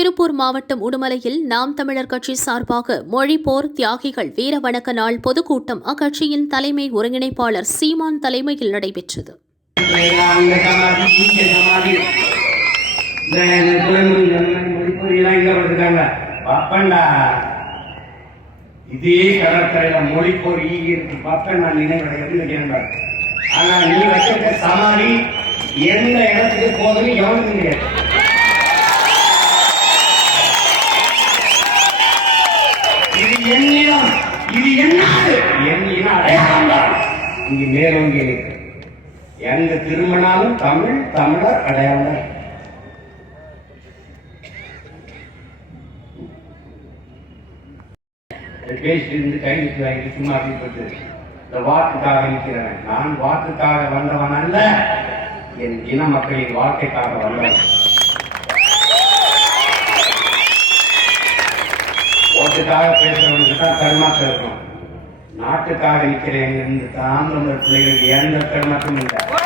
திருப்பூர் மாவட்டம் உடுமலையில் நாம் தமிழர் கட்சி சார்பாக மொழிப்போர் தியாகிகள் வீர வணக்க நாள் பொதுக்கூட்டம் அக்கட்சியின் தலைமை ஒருங்கிணைப்பாளர் சீமான் தலைமையில் நடைபெற்றது. இதே கடற்கரையில இருக்கு பப்பன் நான் நினைவடைகிறது ஆனா நீ வச்சிருக்க சமாதி எந்த இடத்துக்கு போகுதுன்னு எவனுக்கு தெரியாது இது அடையாளம். தான் இங்கு மேலோங்கி இருக்கு எங்க திரும்பினாலும் தமிழ் தமிழர் அடையாளம். பேசிட்டு இருந்து கைவிட்டு வாங்கி சும்மா அப்படிப்பட்டு இந்த வாக்குக்காக நிற்கிறவன். நான் வாக்குக்காக வந்தவன் அல்ல. என் இன மக்களின் வாழ்க்கைக்காக வந்தவன். ஓட்டுக்காக பேசுறவனுக்கு தான் தடுமாற்றம் இருக்கும். நாட்டுக்காக இருக்கிறேன் என்று தாழ்ந்த பிள்ளைகளுக்கு எந்த தடுமாற்றமும் இல்லை